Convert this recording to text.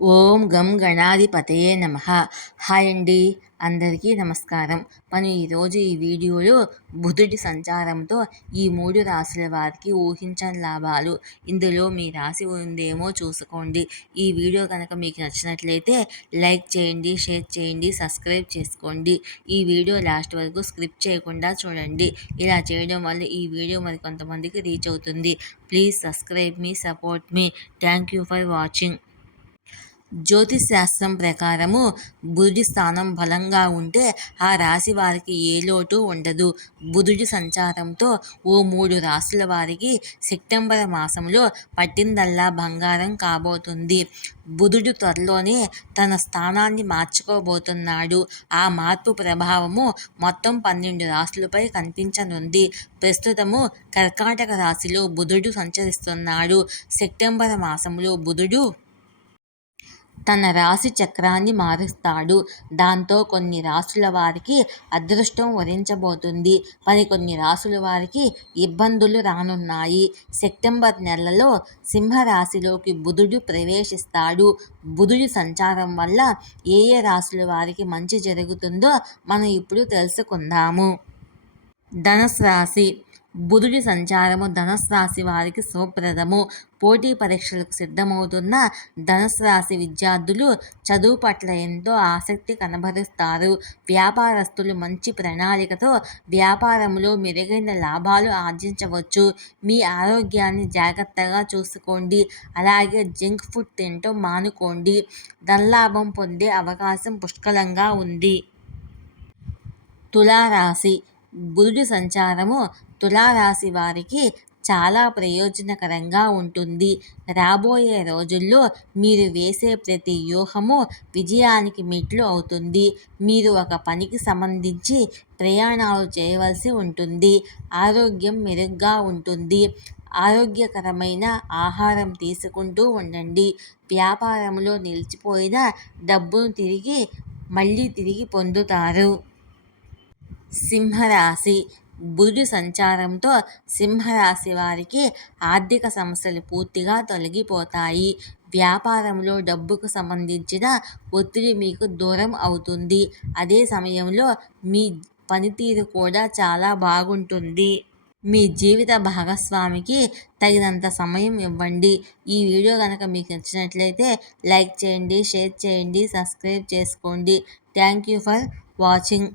ఓం గం గణాధిపతయే నమ. హాయ్ అండి అందరికీ నమస్కారం. మనం ఈరోజు ఈ వీడియోలో బుధుడి సంచారంతో ఈ మూడు రాశుల వారికి ఊహించని లాభాలు ఇందులో మీ రాశి ఉందేమో చూసుకోండి. ఈ వీడియో కనుక మీకు నచ్చినట్లయితే లైక్ చేయండి షేర్ చేయండి సబ్స్క్రైబ్ చేసుకోండి. ఈ వీడియో లాస్ట్ వరకు స్క్రిప్ట్ చేయకుండా చూడండి. ఇలా చేయడం వల్ల ఈ వీడియో మరి కొంతమందికి రీచ్ అవుతుంది. ప్లీజ్ సబ్స్క్రైబ్ మీ support me. Thank you for watching. శాస్త్రం ప్రకారము బుధుడి స్థానం బలంగా ఉంటే ఆ రాశి వారికి ఏ లోటు ఉండదు. బుధుడి సంచారంతో ఓ మూడు రాశుల వారికి సెప్టెంబర్ మాసంలో పట్టిందల్లా బంగారం కాబోతుంది. బుధుడు త్వరలోనే తన స్థానాన్ని మార్చుకోబోతున్నాడు. ఆ మార్పు ప్రభావము మొత్తం పన్నెండు రాశులపై కనిపించనుంది. ప్రస్తుతము కర్కాటక రాశిలో బుధుడు సంచరిస్తున్నాడు. సెప్టెంబర్ మాసంలో బుధుడు తన రాశి చక్రాన్ని మారుస్తాడు. దాంతో కొన్ని రాసుల వారికి అదృష్టం వరించబోతుంది. మరికొన్ని రాసుల వారికి ఇబ్బందులు రానున్నాయి. సెప్టెంబర్ నెలలో సింహరాశిలోకి బుధుడు ప్రవేశిస్తాడు. బుధుడి సంచారం వల్ల ఏ ఏ రాసుల వారికి మంచి జరుగుతుందో మనం ఇప్పుడు తెలుసుకుందాము. ధనుసు రాశి బుధుడి సంచారము ధనుసు రాశి వారికి శుభప్రదము. పోటీ పరీక్షలకు సిద్ధమవుతున్న ధనుసు రాశి విద్యార్థులు చదువు పట్ల ఎంతో ఆసక్తి కనబరుస్తారు. వ్యాపారస్తులు మంచి ప్రణాళికతో వ్యాపారంలో మెరుగైన లాభాలు ఆర్జించవచ్చు. మీ ఆరోగ్యాన్ని జాగ్రత్తగా చూసుకోండి. అలాగే జంక్ ఫుడ్ తింటూ మానుకోండి. ధనలాభం పొందే అవకాశం పుష్కలంగా ఉంది. తులారాశి బుధుడి సంచారము తులారాశి వారికి చాలా ప్రయోజనకరంగా ఉంటుంది. రాబోయే రోజుల్లో మీరు వేసే ప్రతి వ్యూహము విజయానికి మెట్లు అవుతుంది. మీరు ఒక పనికి సంబంధించి ప్రయాణాలు చేయవలసి ఉంటుంది. ఆరోగ్యం మెరుగ్గా ఉంటుంది. ఆరోగ్యకరమైన ఆహారం తీసుకుంటూ ఉండండి. వ్యాపారంలో నిలిచిపోయిన డబ్బును తిరిగి మళ్ళీ తిరిగి పొందుతారు. సింహరాశి బుధుడి సంచారంతో సింహరాశి వారికి ఆర్థిక సమస్యలు పూర్తిగా తొలగిపోతాయి. వ్యాపారంలో డబ్బుకు సంబంధించిన ఒత్తిడి మీకు దూరం అవుతుంది. అదే సమయంలో మీ పనితీరు కూడా చాలా బాగుంటుంది. మీ జీవిత భాగస్వామికి తగినంత సమయం ఇవ్వండి. ఈ వీడియో కనుక మీకు నచ్చినట్లయితే లైక్ చేయండి షేర్ చేయండి సబ్స్క్రైబ్ చేసుకోండి. Thank you for watching.